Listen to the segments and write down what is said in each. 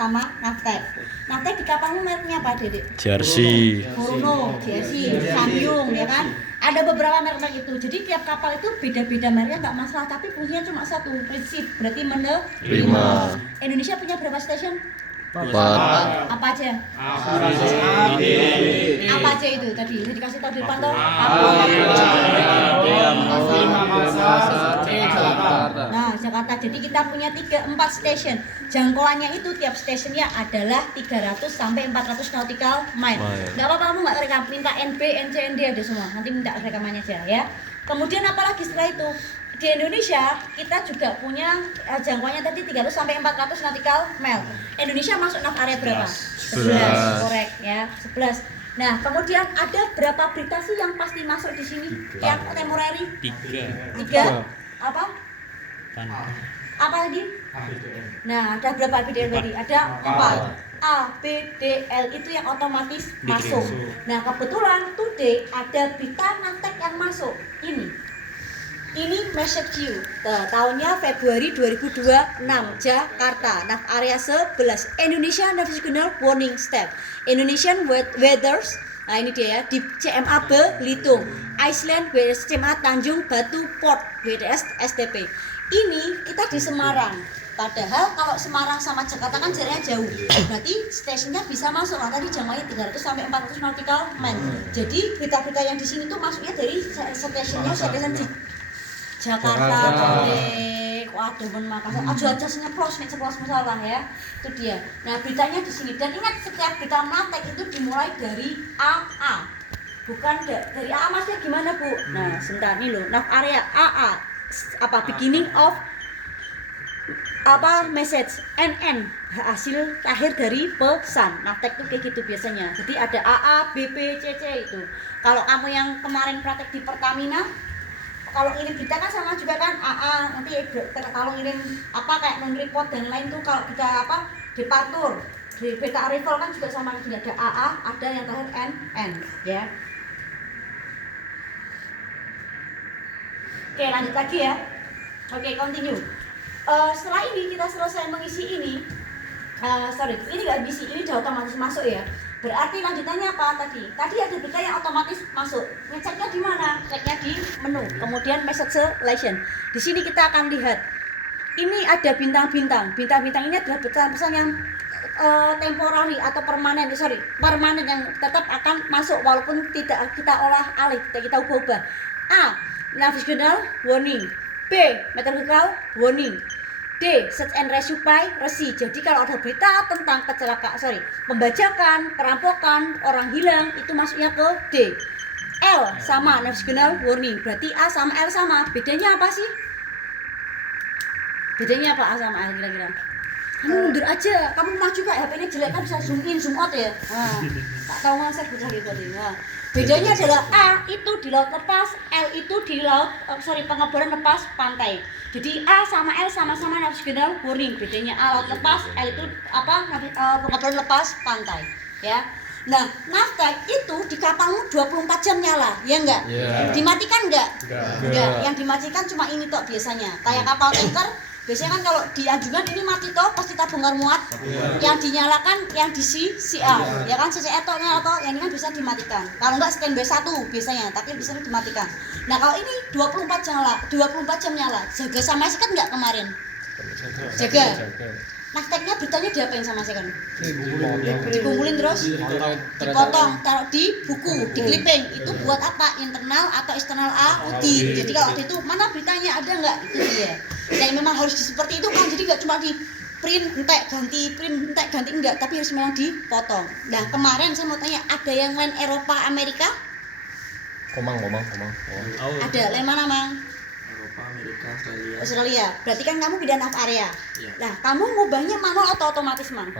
sama Navtec. Navtec di kapalmu mereknya apa, Dedek? Jersey. Bruno, Jersey, Samyung, ya kan? Ada beberapa merek itu. Jadi tiap kapal itu beda-beda mereknya nggak masalah, tapi fungsinya cuma satu, prinsip. Berarti menerima. Indonesia punya berapa stasiun? 4. Apa aja? Apa aja itu tadi? Udah dikasih tahu di depan toh? Nah, Jakarta. Jadi kita punya 4 stasiun. Jangkauannya itu tiap stasiunnya adalah 300 sampai 400 nautical mile. Enggak apa-apa, kamu enggak rekam, minta NB, NC, ND ada semua. Nanti minta rekamannya aja ya. Kemudian apalagi setelah itu? Di Indonesia kita juga punya jangkauannya tadi 300 sampai 400 nautical mile. Indonesia masuk nav area berapa? 11. Korek ya, 11. Nah, kemudian ada berapa berita sih yang pasti masuk di sini? Yang temporary? 3. Apa? Apa lagi? Nah, ada berapa BDL tadi? Ada 4. A, B, D, L itu yang otomatis masuk. Nah, kebetulan today ada berita Navtec yang masuk. Ini message you. Tahunnya Februari 2026, Jakarta, nav area 11, Indonesia Navigational Warning Step, Indonesian Weathers. Nah, ini dia ya, di CMA Belitung, Iceland, WDS CMA Tanjung Batu Port, WDS STP. Ini kita di Semarang. Padahal kalau Semarang sama Jakarta kan jaraknya jauh. Berarti stasiunnya bisa masuk lah, tadi jangkauannya 300 sampai 400 nautical mile. Jadi berita-berita yang di sini tuh masuknya dari stasiun di Jakarta, waduh, Makassar, aja nyeplos nih, ceplos masalah ya, itu dia. Nah, beritanya di sini, dan ingat setiap berita Navtec itu dimulai dari AA, bukan dari AA maksudnya gimana Bu? Nah, sebentar nih loh, nav area AA, apa beginning of apa message, NN, hasil akhir dari pesan. Navtec itu kayak gitu biasanya. Jadi ada AA, BP, CC itu. Kalau kamu yang kemarin praktek di Pertamina, kalau ngirim berita kan sama juga kan AA, nanti kalau ngirim apa kayak non report dan lain tuh kalau kita apa departur di beta arrival kan juga sama, tidak ada AA, ada yang terakhir NN ya. Oke, lanjut lagi ya. Oke, continue. Setelah ini kita selesai mengisi ini, ini nggak diisi, ini udah otomatis masuk ya. Berarti lanjutannya apa tadi? Tadi ada berita yang otomatis masuk. Ngeceknya di mana? Ceknya di menu. Kemudian message selection. Di sini kita akan lihat. Ini ada bintang-bintang. Bintang-bintang ini adalah pesan-pesan yang temporary atau permanen yang tetap akan masuk walaupun tidak kita olah alih, kita ubah-ubah. A. Navigational warning. B. Meteorological warning. D. Search and rescue. Jadi kalau ada berita tentang pembajakan, perampokan, orang hilang, itu masuknya ke D. L sama navigational warning. Berarti A sama L sama. Bedanya apa sih? Bedanya apa A sama L kira-kira? Kamu mundur aja, kamu maju kak, HP-nya jelek kan bisa zoom in, zoom out ya. Nah, tak tahu ngasih bocah gitu tadi. Nah, bedanya adalah A itu di laut lepas, L itu di laut pengeboran lepas pantai. Jadi A sama L sama-sama navigational warning. Bedanya A laut lepas, L itu pengeboran lepas pantai, ya. Nah, Navtec itu di kapalmu 24 jam nyala, ya enggak? Yeah. Dimatikan enggak? Enggak. Yang dimatikan cuma ini tok biasanya. Kayak kapal tanker, biasanya kan kalau di anjungan ini mati toh pasti tabungan muat. Yang dinyalakan yang di CR, ya kan CCR toknya atau yang ini kan bisa dimatikan. Kalau enggak standby 1 biasanya, tapi bisa dimatikan. Nah, kalau ini 24 jam nyala. Jaga sama second enggak kemarin? Jaga. Navtecnya beritanya diapain sama second? Dikumpulin terus dipotong, taruh di buku, di clipping. Itu buat apa? Internal atau eksternal audit. Jadi kalau itu mana beritanya ada nggak? Itu dia. Dan memang harus seperti itu kan. Jadi nggak cuma di print entek ganti enggak, tapi harus memang dipotong. Nah, kemarin saya mau tanya, ada yang main Eropa Amerika? Komang. Ada, lain mana Mang? Amerika, Australia. Berarti kan kamu pindah nav area. Iya. Nah, kamu ngubahnya manual atau otomatis, Mang?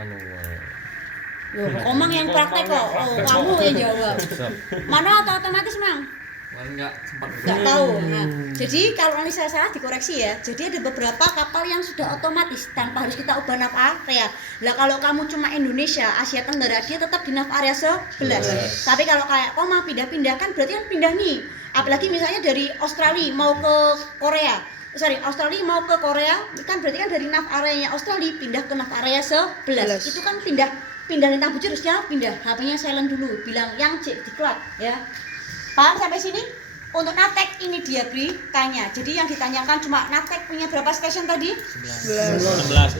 Loh, Komang yang praktek kok. Oh, kamu yang jawab. Manual atau otomatis, Mang? Enggak sempat. Enggak tahu. Nah, jadi kalau nanti saya salah dikoreksi ya. Jadi ada beberapa kapal yang sudah otomatis tanpa harus kita ubah nav area. Lah kalau kamu cuma Indonesia, Asia Tenggara, dia tetap di nav area 11. Tapi kalau kayak Komang pindah-pindah kan berarti kan pindah nih. Apalagi misalnya dari Australia mau ke Korea, Australia mau ke Korea, kan berarti kan dari nav areanya Australia pindah ke nav area 11. Itu kan pindah lintang bujur, harusnya pindah. HP-nya silent dulu, bilang yang C diklat ya. Paham sampai sini? Untuk Natek ini dia tanya. Jadi yang ditanyakan cuma Natek punya berapa stasiun tadi? 16.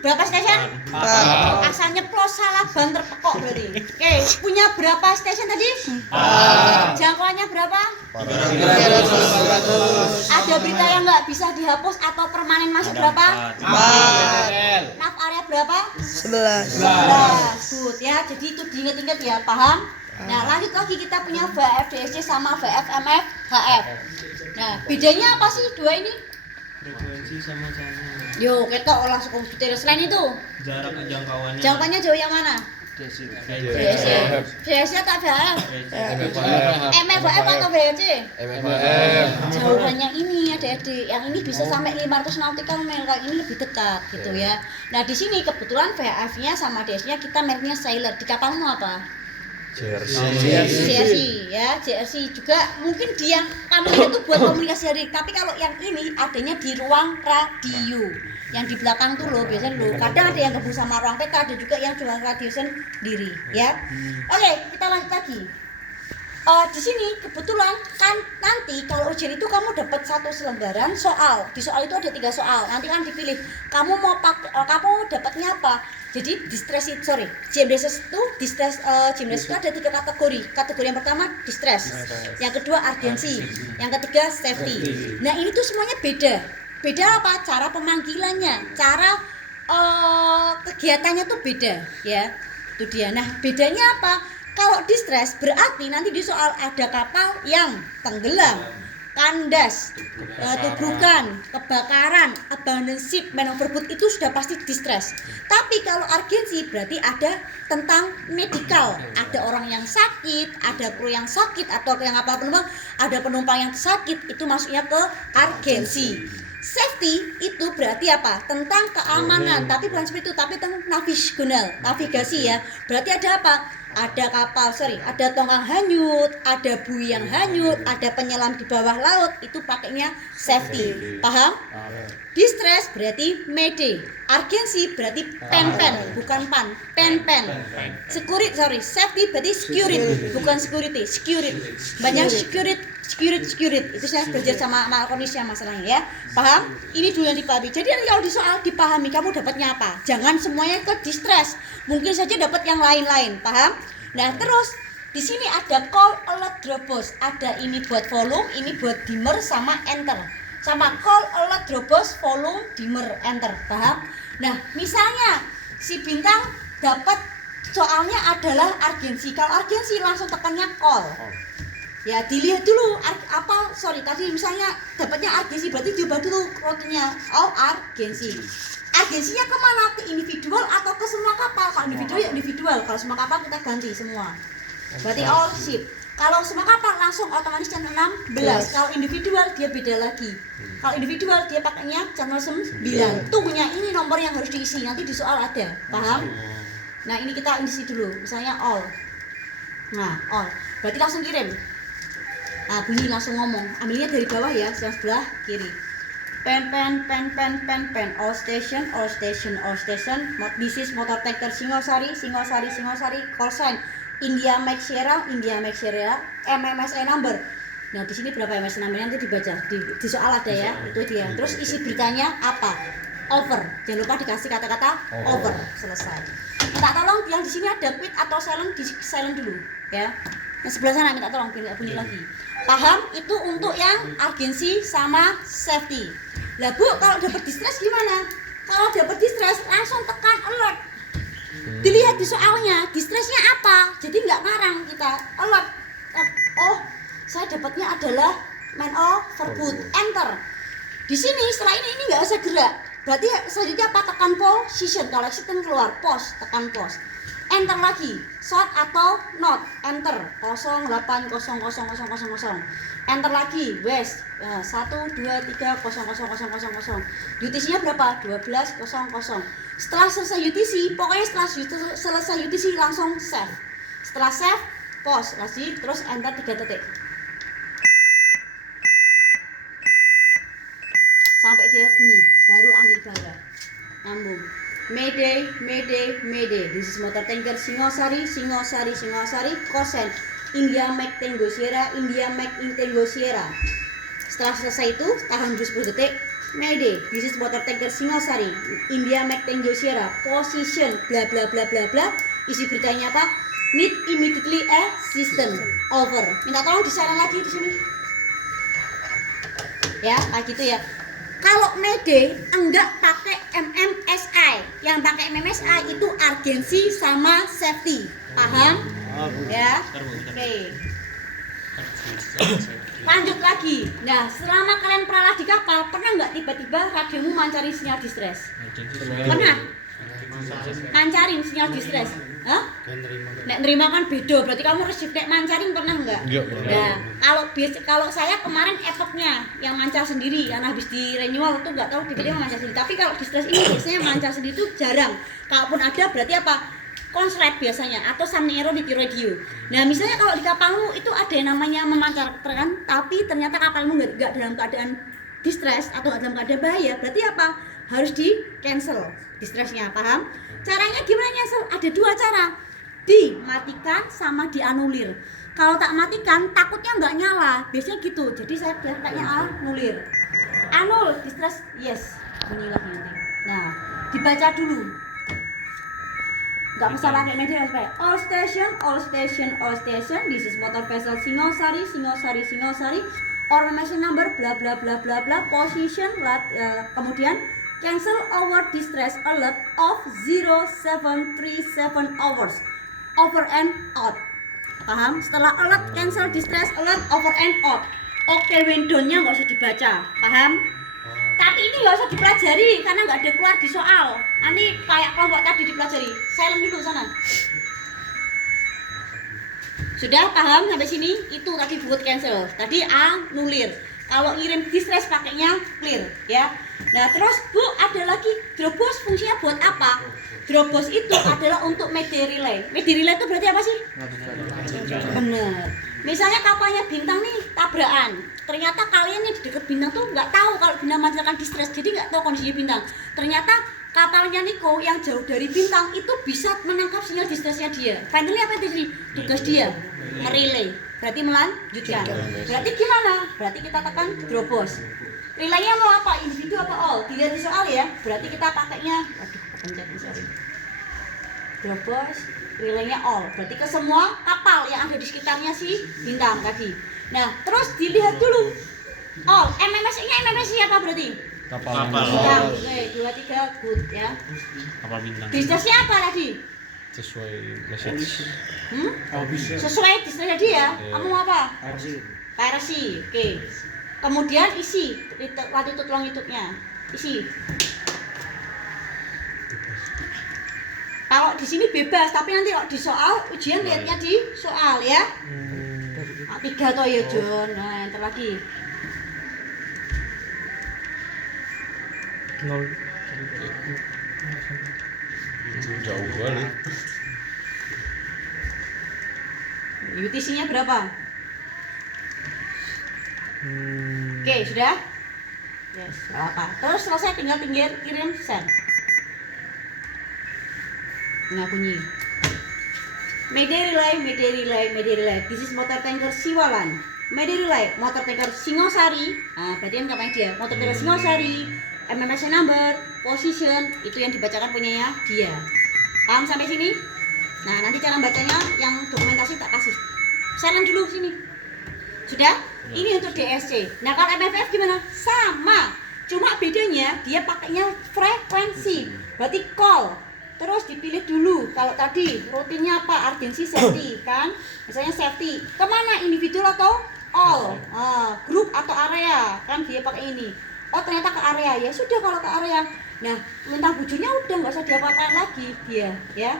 Berapa stasiun? 4. Asal nyeplos salah ban terpekok berarti. Oke, punya berapa stasiun tadi? 4. Jangkauannya berapa? 300. Ada berita yang nggak bisa dihapus atau permanen masuk berapa? 4. Nav area berapa? 11. 11. Good ya. Jadi itu diingat-ingat ya, paham? Nah, lanjut lagi kita punya VF DSC sama VF MF HF. Nah, bedanya apa sih dua ini? Frekuensi sama channel. Yo, ketok langsung komputer. Selain itu, Jarak jangkauannya. jangkauannya jauh yang mana? DSC. VSC atau VF? MF HF atau VC? MFM. Jauhannya ini adik-adik, yang ini bisa sampai 500 nautical mile, kalau ini lebih dekat gitu ya. Nah, di sini kebetulan VF-nya sama DS-nya kita mereknya Sailor. Di kapalmu apa? JRC ya, JRC juga mungkin dia panelnya itu buat komunikasi hari, tapi kalau yang ini adanya di ruang radio yang di belakang tuh loh, biasanya loh, kadang ada yang gabung sama ruang peta, ada juga yang jual radio sendiri ya. Oke, kita lanjut lagi. Di sini kebetulan kan nanti kalau ujian itu kamu dapat satu selembaran soal. Di soal itu ada 3 soal. Nanti kan dipilih kamu mau kamu dapatnya apa. Jadi GMDSS itu GMDSS itu ada 3 kategori. Kategori yang pertama distress, yang kedua urgency, yang ketiga safety. Nah ini tuh semuanya beda. Beda apa? Cara pemanggilannya, cara kegiatannya tuh beda ya. Itu dia. Nah bedanya apa? Kalau distress berarti nanti di soal ada kapal yang tenggelam, kandas, tubrukan, kebakaran, abandon ship, man overboard, itu sudah pasti distress. Tapi kalau urgency berarti ada tentang medical, ada orang yang sakit, ada kru yang sakit atau yang apa penumpang, ada penumpang yang sakit, itu masuknya ke urgency. Safety itu berarti apa? Tentang keamanan, tapi bukan seperti itu, tapi tentang navigasi ya. Berarti ada apa? Ada ada tongkang hanyut, ada buoy yang hanyut, ada penyelam di bawah laut, itu pakainya safety. Paham? Distress berarti mede, urgency berarti pen, bukan pan, pen. Safety berarti security, bukan security. Banyak security. Itu saya belajar sama Indonesia masalahnya ya. Paham? Ini dulu yang dipahami. Jadi kalau di soal dipahami kamu dapatnya apa? Jangan semuanya ke distress. Mungkin saja dapat yang lain-lain. Paham? Nah, terus di sini ada call alert dropbox. Ada ini buat volume, ini buat dimmer sama enter. Sama call alert dropbox, volume, dimmer, enter. Paham? Nah, misalnya si Bintang dapat soalnya adalah urgency. Kalau urgency langsung tekannya call. Ya dilihat dulu tadi misalnya dapatnya urgency berarti diubah dulu rutenya urgency. Urgensinya kemana? Ke individual atau ke semua kapal? Kalau individual ya individual, kalau semua kapal kita ganti semua. Berarti all ship. Kalau semua kapal langsung otomatis channel 16. Kalau individual dia beda lagi. Kalau individual dia pakainya channel 9. Tunggunya ini nomor yang harus diisi, nanti di soal ada. Paham? Nah, ini kita isi dulu. Misalnya all. Nah, all. Berarti langsung kirim. Nah, bunyi langsung ngomong. Ambilnya dari bawah ya, sebelah kiri. Pen. All station. This is motor tanker Singosari. Call sign India Mike Sierra. MMSI number. Nah, di sini berapa MMSI numbernya nanti dibaca. Di soal ada ya, itu dia. Terus isi beritanya apa? Over. Jangan lupa dikasih kata-kata over. Selesai. Minta tolong yang di sini ada quit atau silent, di silent dulu ya. Yang sebelah sana minta tolong biar nggak bunyi lagi. Paham? Itu untuk yang urgency sama safety. Lah Bu, kalau dapat distress gimana? Kalau dapat distress langsung tekan alert. Dilihat di soalnya, distressnya apa? Jadi nggak ngarang kita. Alert. Oh, saya dapatnya adalah man overboard. Enter. Di sini setelah ini nggak usah gerak. Berarti selanjutnya apa? Tekan position. Kalau exit keluar, pause, tekan pause. Enter lagi, short atau not, enter 080000. Enter lagi, west 1230000. UTC-nya berapa? 1200. Setelah selesai UTC, pokoknya setelah selesai UTC langsung save. Setelah save, pause lagi, terus enter 3 detik. dia bunyi, baru ambil bara. Nyambung. Mayday, Mayday, Mayday. This is motor tanker Singosari, Singosari, Singosari, Kosen. India Mike Tango Sierra, India Mike in Tango Sierra. Setelah selesai itu, tahan dulu 10 detik. Mayday, this is motor tanker Singosari, India Mike Tango Sierra, position, bla bla bla bla bla. Isi beritanya apa? Need immediately assistance. Over. Minta tolong disaran lagi di sini. Ya, kayak gitu ya. Kalau Mayday enggak pakai MMSI. Yang pakai MMSI itu urgency sama safety. Paham? Ya. Oke. Lanjut lagi. Nah, selama kalian pernah di kapal, pernah nggak tiba-tiba radiomu mancarin sinyal distress? Pernah? Mancarin sinyal distress? Hah? Nek nerima kan beda, berarti kamu harus nek mancarin pernah nggak? Iya, Nah, kalau saya kemarin epoknya yang mancar sendiri, yang habis di renewal tuh nggak tahu tiba-tiba mancar sendiri. Tapi kalau distress ini biasanya mancar sendiri itu jarang. Kalaupun ada berarti apa? Konslet biasanya atau something error di radio. Nah, misalnya kalau di kapalmu itu ada yang namanya memancarkan, tapi ternyata kapalmu nggak dalam keadaan distress atau nggak dalam keadaan bahaya, berarti apa? Harus di cancel distressnya, paham? Caranya gimana cancel? Ada dua cara, dimatikan sama dianulir. Kalau tak matikan, takutnya nggak nyala, biasanya gitu. Jadi saya pakainya anulir. Anul distress, yes, bunyi lagi nanti. Nah, dibaca dulu. Gak usah pakai media supaya all station, all station, all station. This is motor vessel Singosari, Singosari, Singosari. Or machine number, bla bla bla bla bla. Position, kemudian cancel our distress alert of 0737 hours. Over and out. Paham? Setelah alert, cancel distress alert, over and out. Oke, window-nya nggak usah dibaca. Paham? Tapi ini nggak usah dipelajari karena nggak ada keluar di soal. Nanti kayak kelompok tadi dipelajari. Silent dulu sana. Sudah paham sampai sini? Itu tadi buat cancel. Tadi anulir. Kalau ngirim distress pakainya clear, ya. Nah terus Bu ada lagi Dropbox fungsinya buat apa? Dropbox itu adalah untuk Mayday relay. Mayday relay itu berarti apa sih? Bener. Misalnya kapalnya Bintang nih tabrakan. Ternyata kalian yang di dekat Bintang tuh nggak tahu kalau Bintang mancarkan distress, jadi nggak tahu kondisi Bintang. Ternyata kapalnya Niko yang jauh dari Bintang itu bisa menangkap sinyal distressnya dia. Finally apa itu? Tugas dia merelay. Berarti melanjutkan. Berarti gimana? Berarti kita tekan Dropbox. Relaynya mau apa? Individu apa all? Dilihat di soal ya. Berarti kita pakainya, pencet sorry. Dropbox, relaynya all. Berarti ke semua kapal yang ada di sekitarnya si Bintang tadi. Nah, terus dilihat dulu. All, MMS-nya MMS apa berarti? Kapal. Bintang. Oke, 2 3 good ya. Kapal bintang. Distressnya apa tadi? Sesuai message. Sesuai distressnya dia. Kamu mau apa? Piracy. Oke. Kemudian isi latitude longitude-nya. Isi. Kalau di sini bebas, tapi nanti kalau di soal ujian lihatnya di soal ya. 3 toh ya John. Nah, yang lagi. 0 jauh kali. UTC-nya berapa? Oke, sudah? Yes, apa? Terus selesai tinggal kirim send. Nah, bunyi. Mayday relay, Mayday relay, Mayday relay. This is motor tanker Siwalan. Mayday relay, motor tanker Singosari. Nah, berarti kan kapalnya dia. Motor tanker Singosari, MMS number, position, itu yang dibacakan punyanya dia. Paham sampai sini? Nah, nanti cara bacanya yang dokumentasi tak kasih. Silent dulu sini. Sudah? Ini untuk DSC. Nah, kalau MFF gimana? Sama. Cuma bedanya dia pakainya frekuensi. Berarti call. Terus dipilih dulu. Kalau tadi rutinnya apa? Urgency, safety kan? Misalnya safety. Kemana? Individual atau all? Grup atau area? Kan dia pakai ini. Oh, ternyata ke area. Ya sudah kalau ke area. Nah, tentang bujurnya udah nggak usah diapa-apain lagi dia, ya.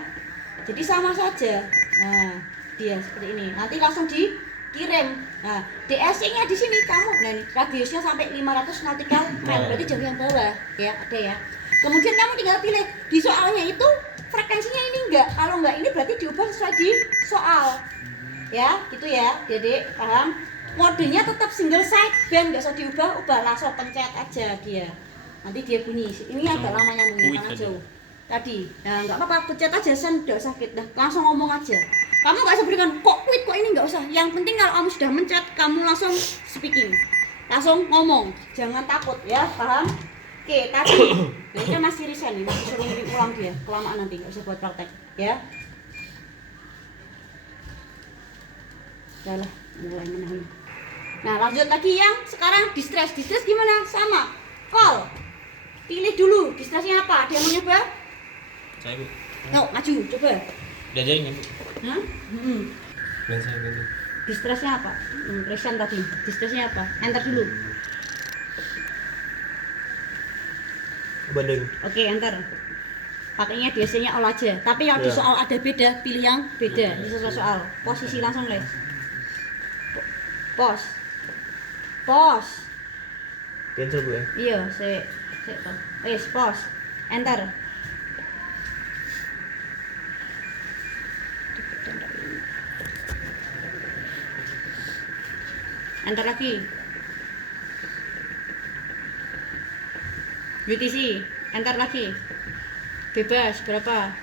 Jadi sama saja. Nah, dia seperti ini. Nanti langsung dikirim. Nah, DSC-nya di sini kamu. Nah, ini radiusnya sampai 500 nautical mile. Berarti jauh yang bawah, ya, ada ya. Kemudian kamu tinggal pilih di soalnya itu frekuensinya ini enggak. Kalau enggak ini berarti diubah sesuai di soal. Ya, gitu ya, Dedek, paham? Modenya tetap single side band, enggak usah diubah-ubah, langsung pencet aja dia. Nanti dia bunyi. Ini agak lama nyambungnya Wait karena tadi. jauh. Tadi. Nah, nggak apa-apa, pencet aja sen, nggak sakit. Nah, langsung ngomong aja. Kamu nggak usah berikan kok quit kok ini nggak usah. Yang penting kalau kamu sudah mencet, kamu langsung speaking. Langsung ngomong. Jangan takut ya, paham? Oke, tadi. Nah, ini kan masih resign nih, masih suruh ngirim ulang dia. Kelamaan nanti nggak usah buat praktek, ya. Udah lah, mulai menang. Nah, lanjut lagi yang sekarang distress. Distress gimana? Sama. Call. Pilih dulu, distressnya apa? Dia mau nyoba? Saya Bu. Yuk, maju, coba. Diajarin kan Bu? Hah? Dan saya ganti. Distressnya apa? Resign tadi. Distressnya apa? Enter dulu. Banding. Oke, enter. Pakainya biasanya all aja. Tapi kalau di soal ada beda, pilih yang beda. Di sesuai soal. Posisi langsung, Les. Pos. Pos. Cancel Bu ya. Iya, pos. Enter. Enter lagi. UTC, enter lagi. Bebas berapa?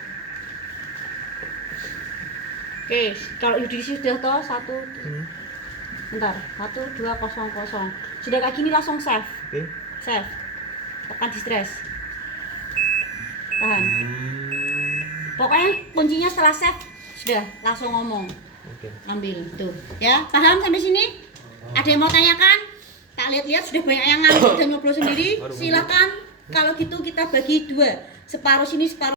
Oke, kalau UTC sudah toh 1 bentar, 1200. Sudah kayak gini langsung save. Oke. Save. Tekan distress. Tahan. Pokoknya kuncinya setelah save sudah langsung ngomong. Oke. Ambil tuh. Ya, paham sampai sini? Ada yang mau tanyakan? Tak lihat-lihat sudah banyak yang ngantuk dan ngobrol sendiri. Silakan. Kalau gitu kita bagi dua. Separuh sini, separuh